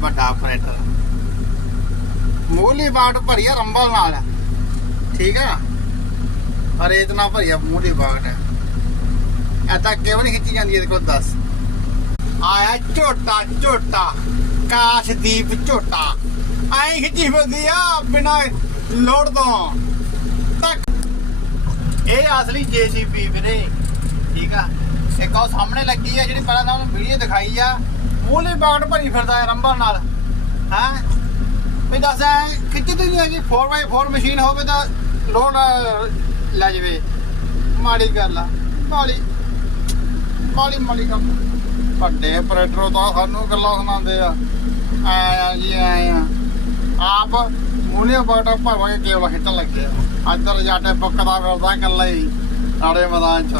ਵੱਡਾ ਆਪਰੇਟਰ ਮੂਲੀ ਬਾਟ ਭਰੀ ਆ ਰੰਬਲ ਨਾਲ। ਠੀਕ ਆ? ਪਰ ਇਤਨਾ ਭਰੀ ਆ ਮੂਲੀ ਬਾਟ ਐਤਾ ਕਿਉਂ ਨਹੀਂ ਖਿੱਚੀ ਜਾਂਦੀ, ਇਹਦੇ ਕੋਲ ਦੱਸ। ਆਇਆ ਝੋਟਾ ਝੋਟਾ। ਕਾਸ਼ਦੀਪ ਝੋਟਾ। ਐਂ ਖਿੱਚੀ ਫਿਰਦੀ ਆ, ਬਿਨਾ ਲੋੜ ਤੋਂ। ਇਹ ਅਸਲੀ ਜੀਸੀਬੀ ਵੀਰੇ। ਠੀਕ ਆ? ਇੱਕ ਉਹ ਸਾਹਮਣੇ ਲੱਗੀ ਆ, ਜਿਹੜੀ ਪਹਿਲਾਂ ਤੁਹਾਨੂੰ ਵੀਡੀਓ ਦਿਖਾਈ ਆ। ਮੂਲੀ ਬਾਟ ਭਰੀ ਫਿਰਦਾ ਹੈ ਰੰਬਲ ਨਾਲ, ਹਾਂ? ਵੀ ਦੱਸ ਐ, ਖਿੱਚ ਨਹੀਂ ਹੈਗੀ 4x4 ਮਸ਼ੀਨ ਹੋਵੇ ਤਾਂ ਲੋਡ ਲੈ ਜਾਵੇ। ਮਾੜੀ ਗੱਲ ਆ, ਮਾੜੀ ਮਾੜੀ ਮਾੜੀ ਗੱਲ ਵੱਡੇ ਆਪਰੇਟਰ ਤਾਂ ਸਾਨੂੰ ਗੱਲਾਂ ਸੁਣਾਉਂਦੇ ਆ। ਆਏ ਜੀ ਆਏ ਆਪ ਮੂਲੀਆਂ ਬਾਟਾ ਭਰਵਾ ਕੇ ਕੇਵਲ ਖਿੱਚਣ ਲੱਗੇ ਆ। ਅੱਜ ਰਜਾਟੇ ਬੁੱਕਦਾ ਫਿਰਦਾ ਇਕੱਲਾ ਹੀ ਆੜੇ ਮੈਦਾਨ ਚ।